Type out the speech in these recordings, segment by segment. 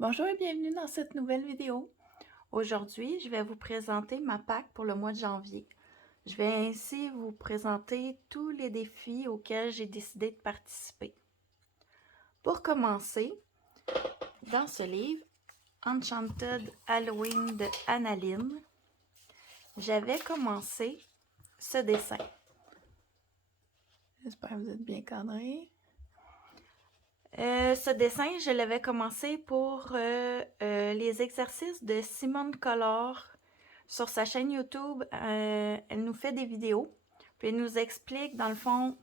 Bonjour et bienvenue dans cette nouvelle vidéo. Aujourd'hui, je vais vous présenter ma PAC pour le mois de janvier. Je vais ainsi vous présenter tous les défis auxquels j'ai décidé de participer. Pour commencer, dans ce livre, Enchanted Halloween de Annaline, j'avais commencé ce dessin. J'espère que vous êtes bien cadrés. Ce dessin, je l'avais commencé pour les exercices de Simone Collard. Sur sa chaîne YouTube, elle nous fait des vidéos, puis elle nous explique dans le fond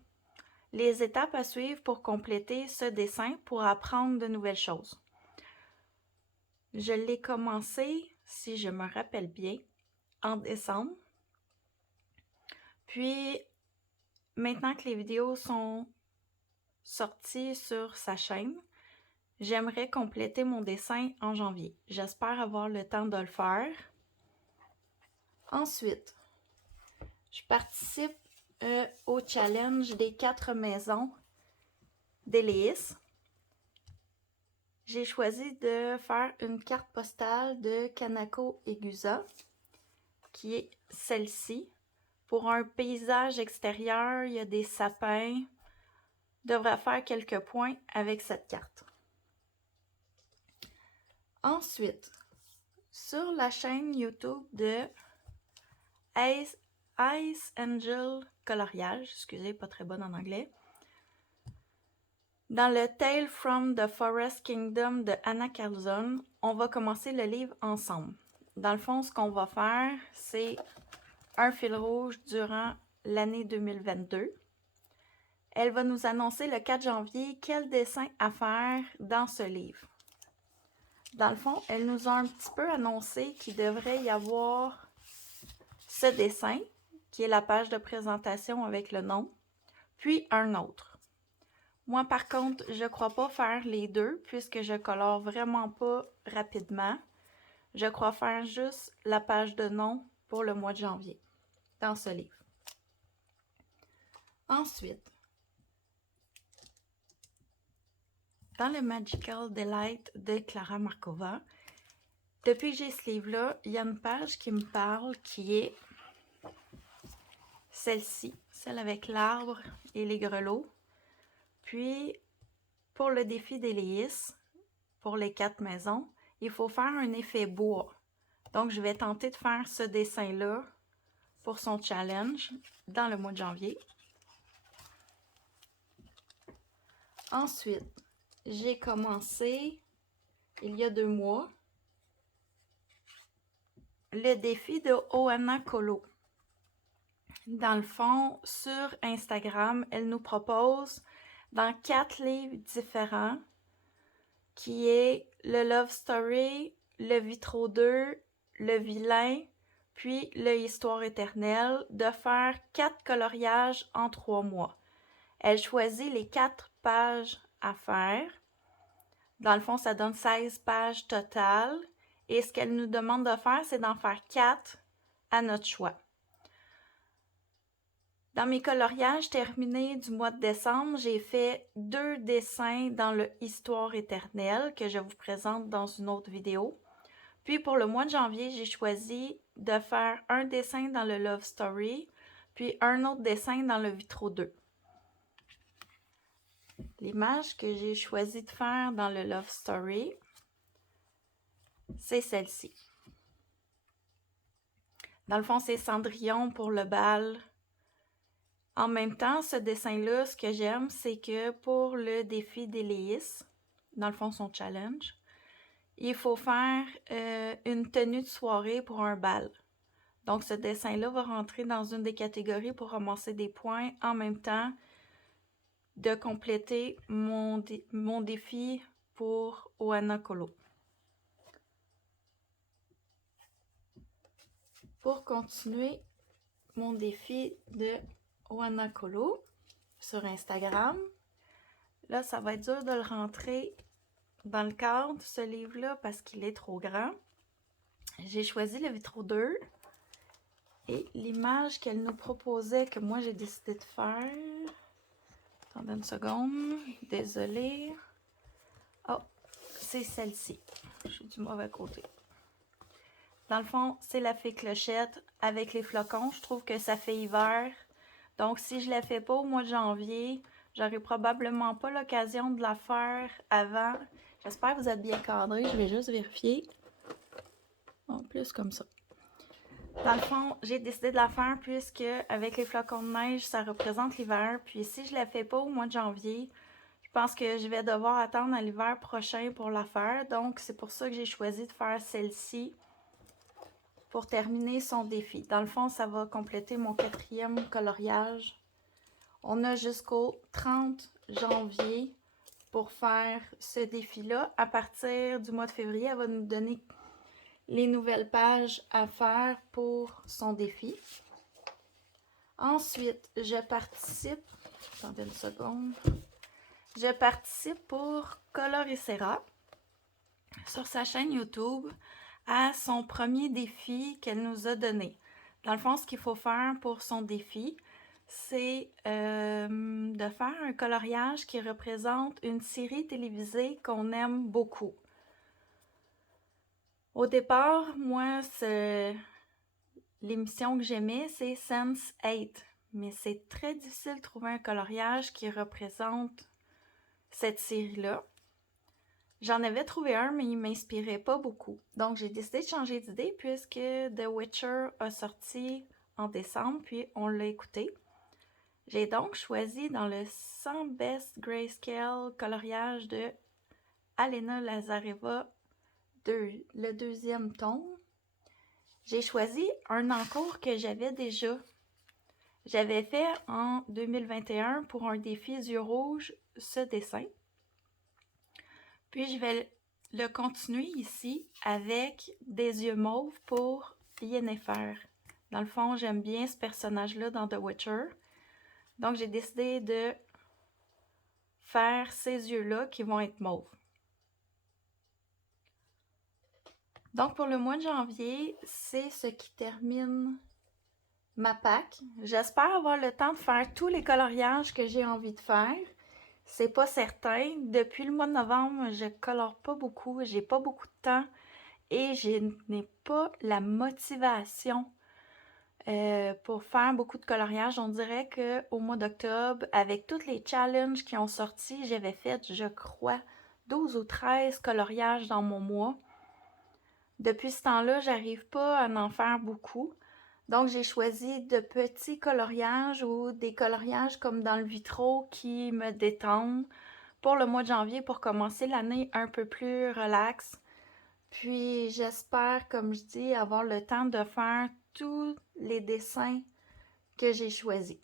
les étapes à suivre pour compléter ce dessin, pour apprendre de nouvelles choses. Je l'ai commencé, si je me rappelle bien, en décembre. Puis, maintenant que les vidéos sont sorties sur sa chaîne, j'aimerais compléter mon dessin en janvier. J'espère avoir le temps de le faire. Ensuite, je participe au challenge des 4 maisons d'Éléis. J'ai choisi de faire une carte postale de Kanako Egusa, qui est celle-ci. Pour un paysage extérieur, il y a des sapins. Je devrais faire quelques points avec cette carte. Ensuite, sur la chaîne YouTube de Ice Angel Coloriage, excusez, pas très bonne en anglais, dans le Tale from the Forest Kingdom de Anna Carlson, on va commencer le livre ensemble. Dans le fond, ce qu'on va faire, c'est un fil rouge durant l'année 2022. Elle va nous annoncer le 4 janvier quel dessin à faire dans ce livre. Dans le fond, elle nous a un petit peu annoncé qu'il devrait y avoir ce dessin, qui est la page de présentation avec le nom, puis un autre. Moi, par contre, je ne crois pas faire les deux, puisque je colore vraiment pas rapidement. Je crois faire juste la page de nom pour le mois de janvier, dans ce livre. Ensuite, dans le Magical Delight de Clara Markova, depuis que j'ai ce livre-là, il y a une page qui me parle, qui est celle-ci, celle avec l'arbre et les grelots. Puis, pour le défi d'Éléis, pour les 4 maisons, il faut faire un effet bois. Donc, je vais tenter de faire ce dessin-là pour son challenge dans le mois de janvier. Ensuite, j'ai commencé, il y a 2 mois, le défi de Oana Kolo. Dans le fond, sur Instagram, elle nous propose dans 4 livres différents, qui est le Love Story, le Vitro 2, le Vilain, puis le Histoire éternelle, de faire 4 coloriages en 3 mois. Elle choisit les 4 pages à faire. Dans le fond, ça donne 16 pages totales. Et ce qu'elle nous demande de faire, c'est d'en faire 4 à notre choix. Dans mes coloriages terminés du mois de décembre, j'ai fait 2 dessins dans le Histoire éternelle que je vous présente dans une autre vidéo. Puis pour le mois de janvier, j'ai choisi de faire un dessin dans le Love Story, puis un autre dessin dans le Vitro 2. L'image que j'ai choisi de faire dans le Love Story, c'est celle-ci. Dans le fond, c'est Cendrillon pour le bal. En même temps, ce dessin-là, ce que j'aime, c'est que pour le défi d'Éléis, dans le fond, son challenge, il faut faire une tenue de soirée pour un bal. Donc, ce dessin-là va rentrer dans une des catégories pour ramasser des points, en même temps de compléter mon défi pour Oana Kolo. Pour continuer mon défi de Oana Kolo sur Instagram, là, ça va être dur de le rentrer dans le cadre, ce livre-là, parce qu'il est trop grand. J'ai choisi le Vitro 2 et l'image qu'elle nous proposait, que moi j'ai décidé de faire. Attendez une seconde, désolée. Oh, c'est celle-ci. Je suis du mauvais côté. Dans le fond, c'est la fée clochette avec les flocons. Je trouve que ça fait hiver. Donc, si je ne la fais pas au mois de janvier, j'aurai probablement pas l'occasion de la faire avant. J'espère que vous êtes bien cadré. Je vais juste vérifier. En plus, comme ça. Dans le fond, j'ai décidé de la faire puisque avec les flocons de neige, ça représente l'hiver. Puis si je ne la fais pas au mois de janvier, je pense que je vais devoir attendre à l'hiver prochain pour la faire. Donc, c'est pour ça que j'ai choisi de faire celle-ci pour terminer son défi. Dans le fond, ça va compléter mon 4e coloriage. On a jusqu'au 30 janvier pour faire ce défi-là. À partir du mois de février, elle va nous donner les nouvelles pages à faire pour son défi. Ensuite, je participe, attendez une seconde, je participe pour Coloricera sur sa chaîne YouTube à son premier défi qu'elle nous a donné. Dans le fond, ce qu'il faut faire pour son défi, c'est de faire un coloriage qui représente une série télévisée qu'on aime beaucoup. Au départ, moi, l'émission que j'aimais, c'est Sense8. Mais c'est très difficile de trouver un coloriage qui représente cette série-là. J'en avais trouvé un, mais il ne m'inspirait pas beaucoup. Donc, j'ai décidé de changer d'idée puisque The Witcher a sorti en décembre, puis on l'a écouté. J'ai donc choisi dans le 100 Best Grayscale coloriage de Alena Lazareva, le 2e tome. J'ai choisi un encours que j'avais déjà. J'avais fait en 2021 pour un défi yeux rouges ce dessin. Puis je vais le continuer ici avec des yeux mauves pour Yennefer. Dans le fond, j'aime bien ce personnage-là dans The Witcher. Donc j'ai décidé de faire ces yeux-là qui vont être mauves. Donc pour le mois de janvier, c'est ce qui termine ma pack. J'espère avoir le temps de faire tous les coloriages que j'ai envie de faire. C'est pas certain. Depuis le mois de novembre, je colore pas beaucoup, j'ai pas beaucoup de temps et je n'ai pas la motivation pour faire beaucoup de coloriage. On dirait qu'au mois d'octobre, avec tous les challenges qui ont sorti, j'avais fait, je crois, 12 ou 13 coloriages dans mon mois. Depuis ce temps-là, j'arrive pas à en faire beaucoup. Donc, j'ai choisi de petits coloriages ou des coloriages comme dans le vitro qui me détendent pour le mois de janvier pour commencer l'année un peu plus relax. Puis, j'espère, comme je dis, avoir le temps de faire tous les dessins que j'ai choisis.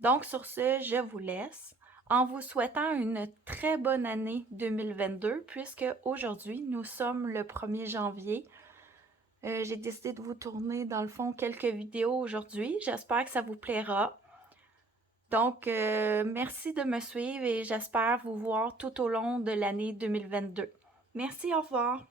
Donc, sur ce, je vous laisse en vous souhaitant une très bonne année 2022 puisque aujourd'hui, nous sommes le 1er janvier. J'ai décidé de vous tourner, dans le fond, quelques vidéos aujourd'hui. J'espère que ça vous plaira. Donc, merci de me suivre et j'espère vous voir tout au long de l'année 2022. Merci, au revoir.